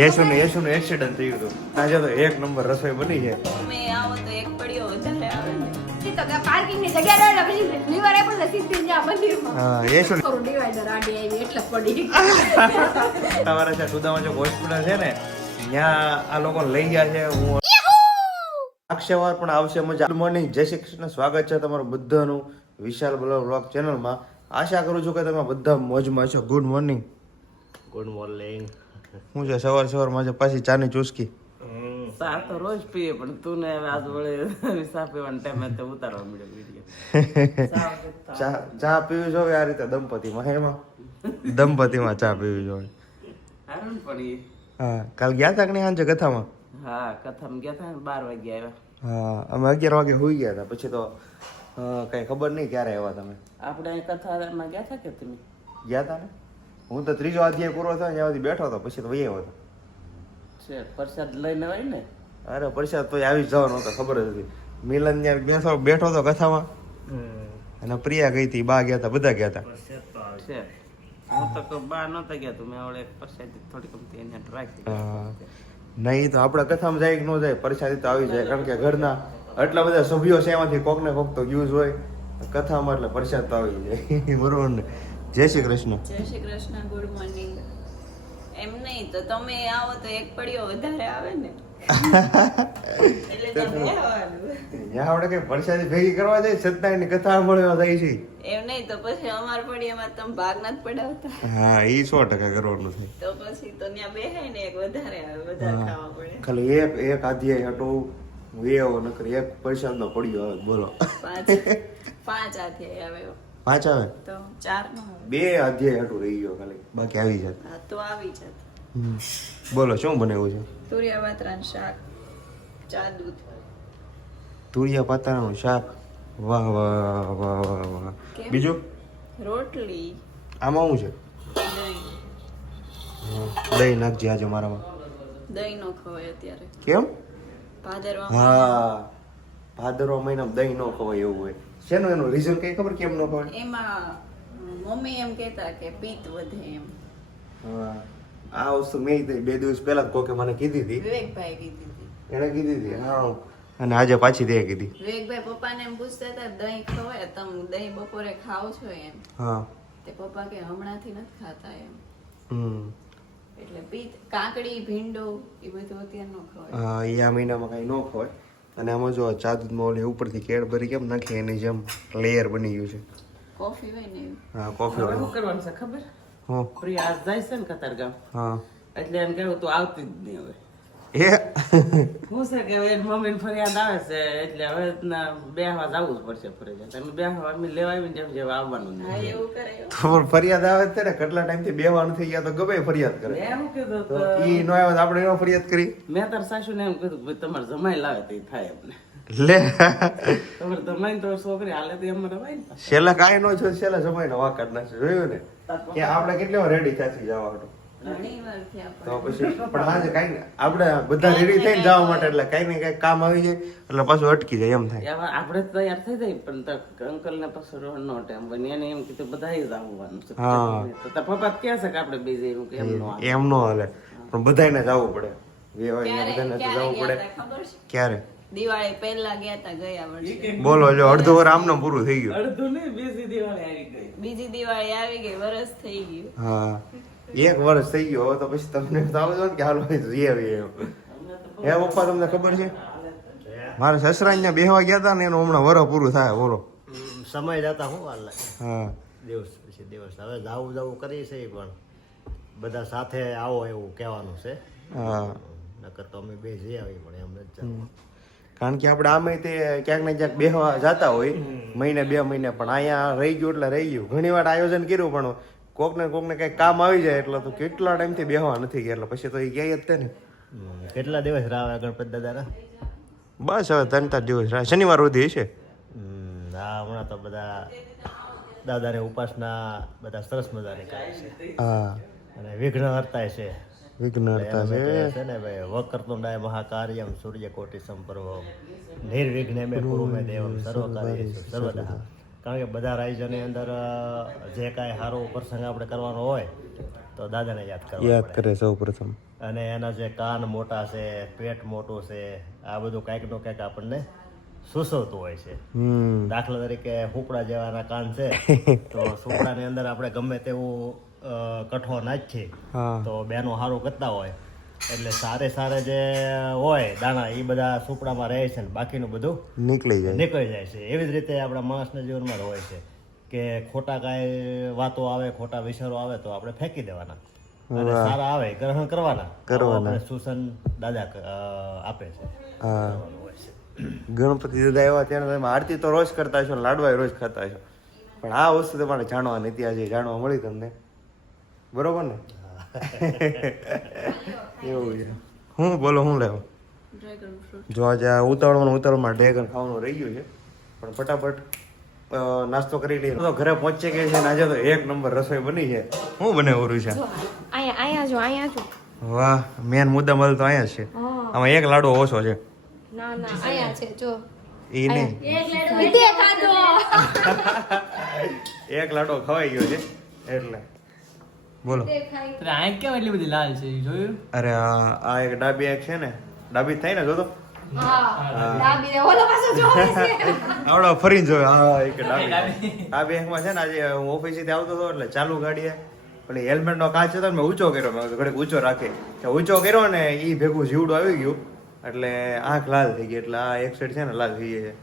યશુનું accident થયું હતું. આજે તો એક નંબર રસોઈ બની છે. તમે આવો તો એક પડ્યો વધારે આવે ને. તો પાર્કિંગ ની જગ્યા રહે પછી લીવર આપે ને સીધી જા મંદિરમાં. હા યશુ થોડું ડિવાઈડર આડી આવી એટલે પડી. તમારા છે સુદામા ચોક હોસ્પિટલ છે ને ત્યાં આ લોકો લઈ ગયા છે. હું અક્ષયવાર પણ આવશે મજા. ગુડ મોર્નિંગ, જય શ્રી કૃષ્ણ. સ્વાગત છે તમારું બધાનું વિશાલ બ્લોગ ચેનલમાં. આશા કરું છું કે તમે બધા મોજમાં છો. Good morning. Good morning. હું છે સવારમાં પાછી ચાની ચુસ્કી. ચા તો રોજ પીએ પણ તું ને આજ વળે ચા પીવાનો ટાઈમ તો ઉતારવા મળ્યો વિડિયો. ચા પીવી જોઈએ આ રીતે દંપતીમાં. એમાં દંપતીમાં ચા પીવી જોઈએ. હારું પણ હા કાલ ગયા હતા કે નહીં સાંજે કથામાં? હા કથામાં ગયા હતા ને 12 વાગે આવ્યા. હા અમે 11 વાગે હોઈ ગયા હતા. પછી તો કઈ ખબર નહીં ક્યારે આવ્યા તમે. આપણે અહીં કથામાં ગયા હતા કે તમે ગયા હતા ને? હું તો ત્રીજો અધ્યાય પૂરો થયો ત્યાં સુધી બેઠો હતો. પછી તો વહી આવ્યો હતો. છે પ્રસાદ લઈને હોય ને. અરે પ્રસાદ તો આવી જ જવાનો હતો, ખબર જ હતી. મિલન ત્યાં બેઠો હતો કથામાં અને પ્રિયા ગઈ હતી, બા ગયા હતા, બધા ગયા હતા. છે હું તો બહાર નહોતા ગયા તું મેં આવડે પ્રસાદ થોડી કમતી એને રાખી. નહીં તો આપણે કથામાં જાય કે ન જાય, પ્રસાદી તો આવી જાય. કારણ કે ઘરના આટલા બધા સભ્યો છે, એમાંથી કોક ને કોક તો યુઝ હોય કથામાં, એટલે પ્રસાદ તો આવી જાય. બરોબર ને? જય શ્રી કૃષ્ણ. જય શ્રી કૃષ્ણ. Good morning. એમ નહીં તો તમે આવો તો એક પડ્યો વધારે આવે ને. એટલે તમે આવવાનું. ત્યાં આપણે કઈ પ્રસાદી ભેગી કરવા જાય, સત્યનારાયણની કથા મળવા જાય છે. એમ નહીં તો પછી અમાર પડીયામાં તમે ભાગ નથી પડાવતા. હા એ 100% કરવાનું છે. તો પછી તો ત્યાં બેહાય ને એક વધારે આવે, વધારે ખાવા પડે. ખાલી એક અધ્યાય હટો વેવો નકર એક પ્રસાદનો પડ્યો આવે. બોલો પાંચ અધ્યાય આવે. 5 આવે તો 4 નો આવે. 2 અધ્યાય હટું રહી ગયો ખાલી, બાકી આવી જાય. હા તો આવી જત. બોલો શું બનાવ્યું છે? તુરિયા વાતરાનું શાક, ચા દૂધ. તુરિયા પાતાનું શાક. વાહ વાહ વાહ વાહ વાહ. કેમ? બીજું રોટલી, આમાં શું છે? દહીં. દહીં નાખજે આજે મારામાં. દહીં નો ખવાય અત્યારે કેમ? ભાદરવામાં. હા ભાદરવા મહિનામાં દહીં ન ખવાય એવું હોય. શેનું એનું રીઝન કઈ ખબર કેમ ન ખવાય? એમાં મમ્મી એમ કહેતા કે પિત્ત વધે એમ. હા આ વસ્તુ મેં 2 દિવસ પહેલા જ કોકે મને કીધી હતી. વિવેકભાઈ કીધી હતી. એને કીધી હતી. હા અને આજે પાછી તે કીધી. વિવેકભાઈ પપ્પાને એમ પૂછતા હતા દહીં ખવાય, તમે દહીં બપોરે ખાઓ છો એમ? હા તે પપ્પા કે હમણાંથી નથી ખાતા એમ. હમ એટલે પિત્ત, કાકડી, ભીંડો એ બધું અત્યારે ન ખવાય. હા એ આ મહિનામાં કઈ ન ખવાય. અને આમાં જો ચા દૂધમાં ઓલી ઉપરથી કેડબરી કેમ નાખી એની જેમ લેયર બની ગયું છે. કોફી હોય ને એવી. હા કોફી શું કરવાનું છે ખબર? હા પ્રિયા આજ જાય છે ને કતારગામ, હા એટલે એમ કેવું તું આવતી જ નહીં હવે. એ હું છે કે એની મમ્મીને ફરિયાદ આવે છે એટલે હવે બેહવા જવું જ પડશે ફરજિયાત. તમે બેહવા અમે લેવા આવીને જેમ જેવા આવવાનું હા નહીં. એવું કરે એવું. તમારે ફરિયાદ આવે છે ને, કેટલા ટાઈમથી બેવાનું થઈ ગયા તો ગમે એ ફરિયાદ કરે. મેં શું કીધું તો તો ઈ નો આવ્યો તો આપણે એનો ફરિયાદ કરી. મેં તાર સાસુને એમ કીધું કે ભાઈ તમારે જમાઈ લાવે તો ઈ થાય એમને. લે તમારે જમાઈને તો છોકરી હાલે તો એમ રવાય ને. છેલ્લા કાંઈ નો છો, છેલ્લા સમયનો વાકાત નાખશે. જોયું ને કે આપણે કેટલી વાર રેડી થાતી જવા માટે. ઘણી વાર થયા તો પણ. પછી પણ આજે કાંઈ આપણે બધા રેડી થઈને જવા માટે એટલે કાંઈ ને કાંઈ કામ આવી જાય એટલે પાછું અટકી જાય એમ થાય. એવા આપણે તો તૈયાર થઈ જાય પણ અંકલ ને પાછું નો ટાઈમ બને. એને એમ કીધું બધા જ આવવાનું છે. હા. તો તાર પપ્પા ક્યાં છે કે આપણે બીજે એવું કે એમ નો આવે. એમ નો હાલે પણ બધાને જવું પડે. ક્યારે બધાને તો ક્યારે જવું ગયા પડે. હતા ખબર છે? ક્યારે? દિવાળી પહેલા ગયા હતા ગયા વર્ષે. બોલો જો અડધું વર આમનું પૂરું થઈ ગયું. અડધું નહીં બીજી દિવાળી આવી ગઈ. બીજી દિવાળી આવી ગઈ, વરસ થઈ ગયું. હા 1 વર્ષ થઈ ગયો. હવે તો પછી તમને તો આવજો ને કે હાલો જઈ આવીએ એમ. હે પપ્પા તમને ખબર છે મારા સસરા અહીંયા બેહવા ગયા હતા ને એનું હમણાં વરસ પૂરું થાય. બોલો સમય જતા હું વાર લાગે. હા દિવસ પછી દિવસ હવે જાવું કરી છે પણ બધા સાથે આવો એવું કહેવાનું છે. હા નકર તો અમે બે જઈ આવી પણ એમ નથી જવું. કારણ કે આપણે આમે તે ક્યાંક ને ક્યાંક બેહવા જતા હોય મહિને 2 મહિને, પણ અહીંયા રહી ગયું એટલે રહી ગયું. ઘણી વાર આયોજન કર્યું પણ કોકને કંઈક કામ આવી જાય એટલે તો કેટલા ટાઈમથી બેહવા નથી ગયા એટલે પછી તો એ ગયા જ તે ને. કેટલા દિવસ રાવે ગણપત દાદાના? બસ હવે 3-4 દિવસ રહ્યા. શનિવાર સુધી છે. હા હમણાં તો બધા દાદાને ઉપાસના બધા સરસ મજાની કરે છે. હા અને વિઘ્ન હરતા છે. વિઘ્નહર્તા છે. છે ને ભાઈ વક્રતુંડાય મહાકાર્યમ સૂર્યકોટિ સંપ્રભમ નિર્વિઘ્ને મે કુરુ મે દેવમ સર્વકાર્યેષુ સર્વદા. કારણ કે બધા રાજ્યની અંદર જે કાંઈ સારો પ્રસંગ આપણે કરવાનો હોય તો દાદાને યાદ કરવા યાદ પડે. કરે સૌ પ્રથમ. અને એના જે કાન મોટા છે, પેટ મોટું છે, આ બધું કાંઈક નો કાંઈક આપણને સૂચવતું હોય છે. દાખલા તરીકે સુપડા જેવાના કાન છે તો સુપડાની અંદર આપણે ગમે તેવું કઠો નાખીએ તો બેનો સારું કરતા હોય એટલે સારે જે હોય દાણા એ બધા સુપડામાં રહે છે ને બાકીનું બધું નીકળી જાય છે. એવી જ રીતે આપણા માણસના જીવનમાં હોય છે કે ખોટા કાંઈ વાતો આવે, ખોટા વિચારો આવે તો આપણે ફેંકી દેવાના અને સારા આવે ગ્રહણ કરવાના. આપણે સૂચન દાદા આપે છે. કરવાનું હોય છે. ગણપતિ દાદા એવા ત્યારે તમે આરતી તો રોજ કરતા છો, લાડવા રોજ ખાતા છો, પણ આ વસ્તુ તમારે જાણવાની હતી, આજે જાણવા મળી તમને. બરોબર ને? એવું છે. હું બોલો, હું લેવો જો આજે ઉતાવળમાં ડ્રેગન ખાવાનું રહી ગયું છે, પણ ફટાફટ નાસ્તો કરી લઈએ તો ઘરે પહોંચી ગઈ છે. આજે તો એક નંબર રસોઈ બની છે. શું બનાવ્યું છે? અહીંયા જો વાહ, મેન મુદ્દા મલ તો અહીંયા જ છે. આમાં એક લાડવો ઓછો છે. ના અહીંયા છે જો ઈ નહીં, વિદે ખાધો. એક લાડવો ખવાઈ ગયો છે એટલે. બોલો. આંખ કેમ એટલી બધી લાલ છે જોયું? અરે આ એક ડાબી આંખ છે ને, ડાબી થાય ને, જો તો ડાબી ઓલો પાછો જોવે છે. આવડો ફરીને જોયો. હા, એક ડાબી આંખમાં છે ને. આજે હું ઓફિસેથી આવતો હતો એટલે ચાલુ ગાડીએ પેલી હેલ્મેટ નો કાચ હતો ને, મેં ઊંચો કર્યો. મેં ઘડીક ઊંચો રાખે, ઊંચો કર્યો ને ઈ ભેગું જીવડું આવી ગયું એટલે આંખ લાલ થઈ ગઈ. એટલે આ એક સાઈડ છે ને લાલ થઈ જાય છે.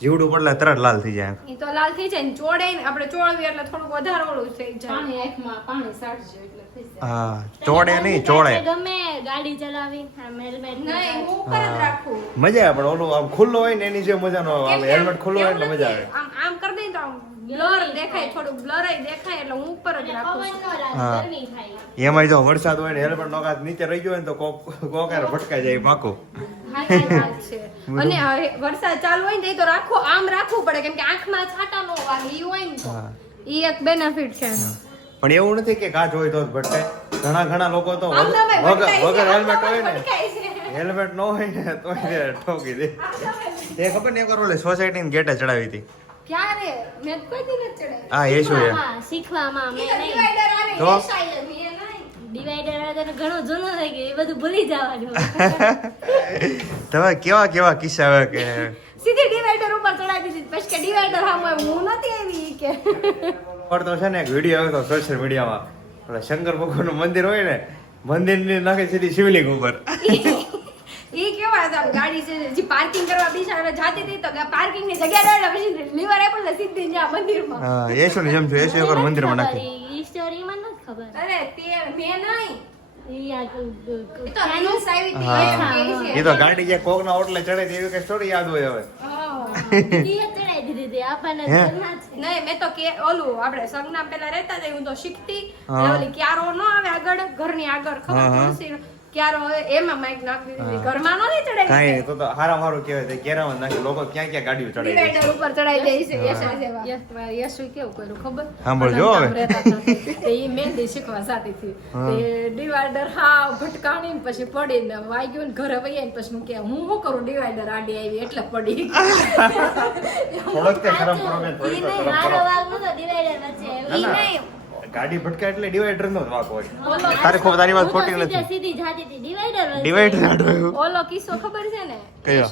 જીવડું પડે તરત લાલ થઈ જાય. ઈ તો લાલ થઈ જાય ને ચોડે ને આપણે ચોળવી એટલે થોડુંક વધારે ઓલું થઈ જાય. પાણી આંખમાં પાણી સાડજો એટલે થઈ જાય. હા, ચોડે નહીં, ચોળે. ગમે ગાડી ચલાવી હેલ્મેટ નહીં, હું ઉપર જ રાખું. મજા આવે, પણ ઓલું આમ ખુલ્લું હોય ને એની જે મજા નો આવે. હેલ્મેટ ખુલ્લું હોય એટલે મજા આવે. આમ કરી દઈ તો આમ બ્લર દેખાય, થોડુંક બ્લર દેખાય એટલે હું ઉપર જ રાખું છું. હા. ગરમી થાય. એમાં જો વરસાદ હોય ને હેલ્મેટ નો કાચ નીચે રહી ગયો હોય ને તો કોક ભટકાઈ જાય પાકું. સાચી વાત છે. અને વરસાદ ચાલુ હોય ને તો રાખો, આમ રાખવું પડે કેમ કે આંખમાં છાંટા નો વાગે ઈ હોય ને તો ઈ એક બેનિફિટ છે એનો. પણ એવું નથી કે કાચ હોય તો જ ભટકાય. ઘણા લોકો તો આમ તમે ભટકાઈ વગર છે, હેલ્મેટ આમ હોય તમે ને, ભટકાઈ છે. હેલ્મેટ ન હોય ને તો ઠોકી દે. તે ખબર ને એકવાર ઓલે સોસાયટી ની ગેટે ચડાવી હતી. ક્યારે? મેં કોઈ દી નથી ચડાવી. હા, એ શું છે? હા, શીખવામાં ઈ મેં તો નહીં. divider આવે, તો? એ સાઈડ મેં નહીં. ડિવાઈડર ઘણું જૂનું થઈ ગયું, એ બધું ભૂલી જવાનું. તમે કેવા કિસ્સા આવે કે સીધી ડિવાઈડર ઉપર ચડાવી દીધી. પછી કે ડિવાઈડર સામે હું નથી આવી કે. પર તો છે ને એક વિડીયો આવ્યો તો સોશિયલ મીડિયામાં. ઓલા શંકર ભગવાન નું મંદિર હોય ને, મંદિર ની નાખે સીધી શિવલિંગ ઉપર. ઈ કેવા હતા ગાડી છે જે પાર્કિંગ કરવા બિચારા જાતી હતી તો પાર્કિંગ ની જગ્યા રહે પછી લીવર આપે એટલે સીધી જા મંદિરમાં. હા, યેસુ ની જેમ છે. યેસુ એકવાર મંદિરમાં નાખી. ઈ સ્ટોરી મને નથી ખબર. અરે તે મેં નહીં. ઈ આ એ તો ન્યૂઝ આવી હતી હા. એમ કે છે. એ તો ગાડી જે કોક ના ઓટલે ચડે છે એવી કઈ સ્ટોરી યાદ હોય હવે. ઈ ચડાઈ દીધી હતી આપણને હે? ઘરમાં છે. નહીં મેં તો કે ઓલું આપણે સંગના પેલા રહેતા હતા હું તો શીખતી હા. એટલે ઓલી ક્યારો ન આવે આગળ ઘરની આગળ ખબર હા, હા. તુલસી ક્યારો આવે એમાં માઈક નાખી દીધી ઘરમાં નથી ચડાવી કાંઈ નહીં, તો હારામાં કહેવાય તે કેરામાં નાખે. લોકો ક્યાં ગાડીઓ ચડે છે. ડિવાઈડર ઉપર ચડાઈ જાય છે યશા જેવા. યશુ કેવું કર્યું ખબર? સાંભળજો હવે. ગામ રહેતા હતા. તે ઈ મહેંદી શીખવા જાતી હતી. તે ડિવાઈડર હાવ ભટકાણી ને પછી પડીને વાગ્યું ને ઘરે વહી આવીને પછી હું કે હું શું કરું ડિવાઈડર આડી આવી એટલે પડી. થોડોક તે શરમ કરો બેન, થોડીક તો શરમ મારો કરો. વાગ નતો ડિવાઈડર વચ્ચે. ઈ નહીં ગાડી ભટકાય એટલે ડિવાઈડર નો જ વાંક હોય. ઓલો તારી વાત હું તો ખોટી સીધે નથી. સીધી જાતી હતી ડિવાઈડર વચ્ચે. ડિવાઈડર આડવાયું. ઓલો કિસ્સો ખબર છે ને કયો?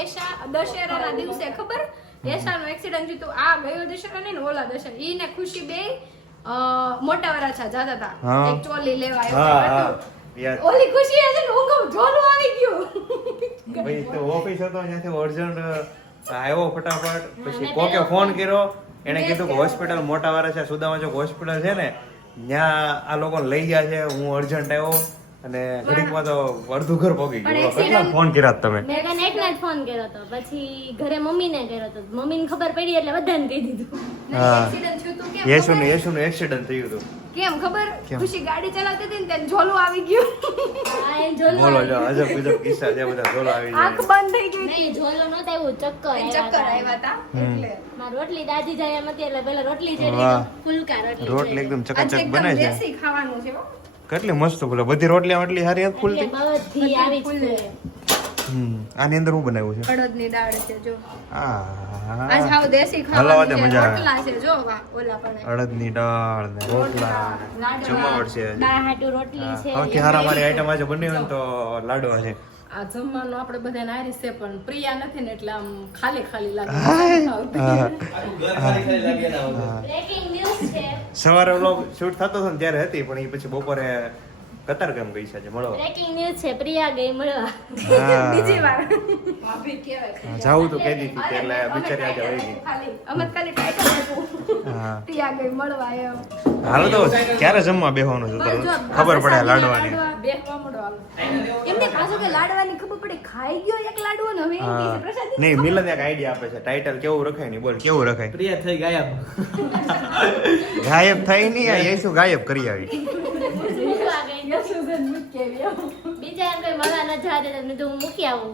એશા દશેરાના દિવસે ખબર એશાનું એક્સિડન્ટ થયું હતું. આ ગયો દશેરા નહીં ને ઓલા દશેરા ઈ ને ખુશી બે મોટા વરાછા જાતા હતા હા. એક ચોલી લેવા હા, એવું હા. હતું. યાદ. ઓલી ખુશી હશે ને હું કહું જોલું આવી ગયું. ભાઈ તો ઓફિસ હતો ત્યાંથી અર્જન્ટ આવ્યો ફટાફટ. પછી કોકે ફોન કર્યો, એને કીધું કે હોસ્પિટલ મોટા વાળા છે, સુદામા ચોક હોસ્પિટલ છે ને, ત્યાં આ લોકોને લઈ ગયા છે. હું અર્જન્ટ આવ્યો અને ઘડીકમાં તો અડધું ઘર પહોંચી ગયું. કેટલા ફોન કર્યા તમે? મેં તને એકને જ ફોન કર્યો હતો, પછી ઘરે મમ્મીને કર્યો હતો. મમ્મીને ખબર પડી એટલે બધાને કહી દીધું. હા. એક્સિડન્ટ થયું હતું કેમ ખબર? યેશુનું એક્સિડન્ટ થયું હતું. કેમ ખબર? કેમ? ખુશી ગાડી ચલાવતી હતી ને તેને જોલું આવી ગયું. આ એમ ઝોલો બોલો આવી જો ગયો. અજબ ગજબ કિસ્સા છે બધા. ઝોલો આવી આંખ જાય. બંધ થઈ ગઈ નહીં, ઝોલો નહોતો આવ્યો, ચક્કર ચક્કર આવ્યા આવ્યા હતા. હતા એટલે મારી રોટલી દાદી જાય એમ હતી એટલે પેલા રોટલી ચડી વાહ. તો ફુલકા રોટલી રોટલી ચડી. એકદમ આજે ચકાચક એકદમ બને છે. દેશી ખાવાનું છે હો. કેટલી મસ્ત બોલે. બધી રોટલી આટલી સારી હતી એટલે ફૂલતી. બધી આવી જ ફૂલે. ફૂલે. આની અંદર શું બનાવ્યું છે અડદની દાળ છે જો આ આજ હાવ દેશી હલાવા દે, ખાવાનું છે મજા આવે. રોટલા છે જો વાહ ઓલા પણ અડદની દાળ ને રોટલા લાડવા. જમાવટ છે દાળ હાટુ રોટલી છે સૌથી હારા મારી આઈટમ આજે બની હોય ને તો લાડવા છે આ જમવાનું આપણે બધાને આરી છે પણ પ્રિયા નથી ને એટલે આમ ખાલી ખાલી લાગે બ્રેકિંગ ન્યૂઝ છે સવારે વ્લોગ શૂટ થતો હતો ને ત્યારે હતી પણ એ પછી બપોરે કતાર ગામ ગઈ છે આજે મળવા બ્રેકિંગ ન્યૂઝ છે પ્રિયા ગઈ મળવા બીજી વાર ભાભી કહેવાય જાવું તો કહી દીધી કે એટલે બિચારી આજે વહી ગઈ ખાલી અમે ખાલી ટાઈટલ આપ્યું હા પ્રિયા ગઈ મળવા એમ હાલો તો ક્યારે જમવા બેહવાનું છે બસ જો, ખબર પડે લાડવાની લાડવા બેસવા મળો હાલો. એમને પાછું કે લાડવાની ખબર પડે ખાઈ ગયો એક લાડવો ને હવે એમ કહે છે પ્રસાદી નહીં મિલન એક આઈડિયા આપે છે ટાઇટલ કેવું રખાય નહીં બોલ કેવું રખાય પ્રિય થઈ ગાયબ ગાયબ થઈ નહીં આ યેસુ ગાયબ કરી આવી મૂકવા ગઈ યશુબેન મૂકી આવી એમ. બીજા એમ કઈ મળવા ન જવા દેતા મેં તો હું મૂકી આવું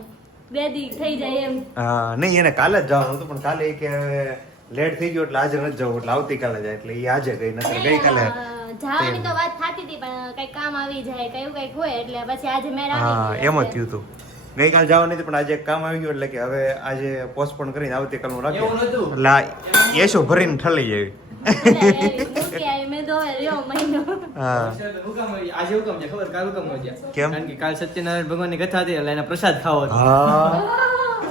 2 દી થઈ જાય એમ હા નહીં એને કાલે જ જવાનું હતું પણ કાલે ઈ કે લેટ થઈ ગયો એટલે આજે નથી જવું એટલે આવતીકાલે જાય એટલે એ આજે ગઈ નકર ગઈકાલે જવાની તો વાત થતી હતી પણ કઈ કામ આવી જાય કયું કઈક હોય એટલે પછી આજે મેળ હા આવી એમ જ થયું હતું ગઈકાલ જવાનું નથી પણ આજે એક કામ આવી ગયું એટલે કે હવે આજે પોસ્ટપોન કરીને આવતીકાલનું રાખ્યું એટલે આ યેસુ ભરીને ઠલી જેવી મૂકી આવી મેં તો હવે રહ્યો મહિનો હા આજે હુકમ છે ખબર કાલ હુકમ હોય કેમ? કારણ કે કાલ સત્યનારાયણ ભગવાનની કથા હતી એટલે એને પ્રસાદ ખાવો હતો હા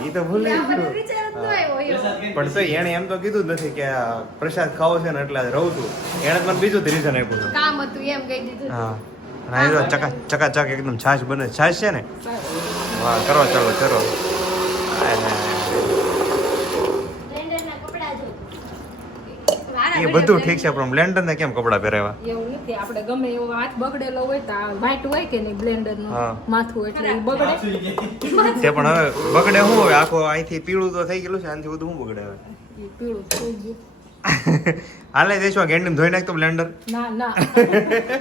એ તો ભૂલી આપણને ગયું વિચાર જ ન આવ્યો એવો. પણ તો એને એમ તો કીધું જ નથી કે આ પ્રસાદ ખાવો છે ને એટલે આજે રહું છું એને જ મને બીજું રીઝન આપ્યું હતું. કામ હતું એમ કહી દીધું હા અને આ જો ચકાચક એકદમ છાશ બને છાશ છે ને વાહ કરો ચાલો ચલો બ્લેન્ડરના કપડા જો એ બધું ઠીક છે પણ બ્લેન્ડર ને કેમ કપડા પહેરાવ્યા એવું નથી આપણે ગમે એવો હાથ બગડેલો હોય તો વ્હાઈટ હોય કે નહીં બ્લેન્ડર નું હા. માથું એટલે ઈ બગડે તે પણ હવે બગડે શું હોય આખો અહીંથી પીળું તો થઈ ગયેલું છે આનાથી બધું શું બગડે હવે ઈ પીળું થઈ ગયું હાલે દેશમાં ગેંડીમ ધોઈ નાખતો બ્લેન્ડર ના ના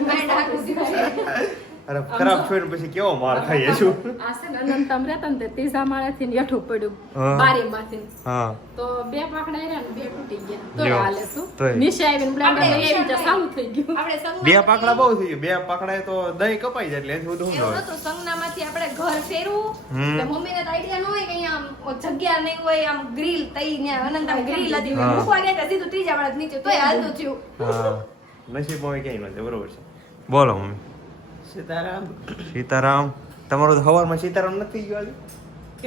મેં નાખી દીધું. અરે ખરાબ છોઈને પછી કેવો માર ખાઈએ છું આ છે ને અનંતમ રહેતા ને તે ત્રીજા માળેથી ને હેઠું પડ્યું હા. બારીમાંથી હા તો 2 પાકડા રહ્યા ને 2 તૂટી ગયા તો લ્યો. હાલે શું તોય. નીચે આવીને બ્લેન્ડર એવી રીતે સારું થઈ ગયું આપણે બે પાકડા બહુ થઈ ગયું બે પાકડા તો દહીં કપાઈ જાય એટલે એથી બધું શું એવું હોય નતું સંગનામાંથી આપણે ઘર ફેરવું હમ. એટલે મમ્મીને તો આઈડિયા ન હોય કે અહીંયા આમ જગ્યા નહીં હોય આમ ગ્રીલ તઈ ને અનંતમ ગ્રીલ હતી હા. મૂકવા ગયા ત્યાં સીધું ત્રીજા વાળા નીચે તોય હાલતું થયું હા નસીબમાં હોય ક્યાંય નથી બરોબર છે બોલો મમ્મી સીતારામ સીતારામ તમારો તો સવારમાં સીતારામ નથી ગયો આજે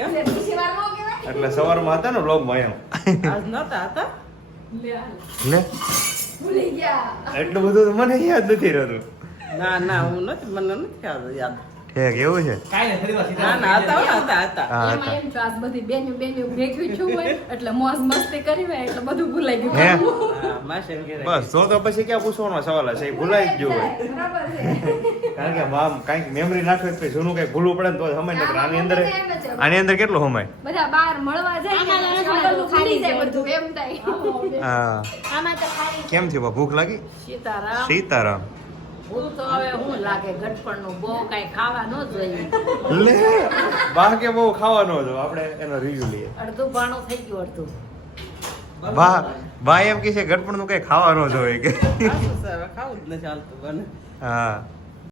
એટલે બીજી વાર ન કહેવાય એટલે સવારમાં હતા ને બ્લોગમાં એમ આજ નતા હતા લે હાલ. લે ભૂલી ગયા એટલું બધું તો મને યાદ નથી રહેતું ના ના હું નથી મને નથી યાદ ઠીક એવું છે ના ના હતા હો, હતા હતા હા એમાં હતા એમ તો આજ બધી બેન્યુ ભેગી છું હોય એટલે મોજ મસ્તી કરી હોય એટલે બધું ભૂલાઈ હે? ગયું હા, માસી એમ કહેતા બસ તો પછી ક્યાં પૂછવાનો સવાલ છે એ ભૂલાઈ જ ગયું હોય બરાબર છે કારણ કે આમ કાંઈક મેમરી નાખવી તો જૂનું કંઈક ભૂલવું પડે ને તો સમય નથી આની અંદર આની અંદર કેટલું સમય બધા બહાર મળવા જાય ને આમાં પછી બધું બધું ખાલી ભૂલી જાય જાય બધું એમ થાય હા આમાં તો ખાલી કેમ થયું બા? ભૂખ લાગી સીતારામ સીતારામ હું તો હવે હું લાગે ગટપણનું બહુ કઈ ખાવા ન જોઈએ લે બા કે બહુ ખાવાનો હતો આપણે એનો રિવ્યુ લઈએ અડધું ભાણું થઈ ગયું અડધું બા એમ કે છે ગડપણ નું કઈ ખાવાનો જોઈએ કે ખાવું જ નથી હાલતું બને હા